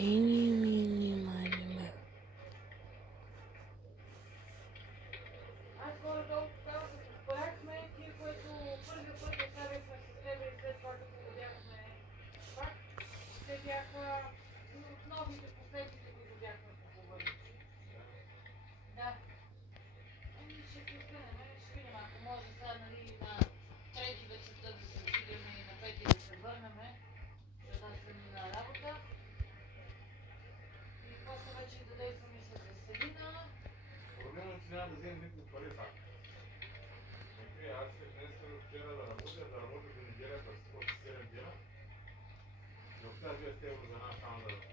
Eeny, meeny, miny, moe. Аз горе-долу тогава се разбрахме, тия, което първия път оставихме с тебе и след това като видяхме пак, те бяха от новите, последните, които бяхме купували. Да. Ами ще прекънем, ще видим, ако може сега, нали, на трети вечерта да се отидем и на пети да се върнем, защото аз съм на работа. И после вече да действаме с Веселина. Проблемът е, че няма да вземем никакви пари пак. Окей, аз се днес вчера да работя до неделята от 7 дена. И оставя 200 евро за нас само да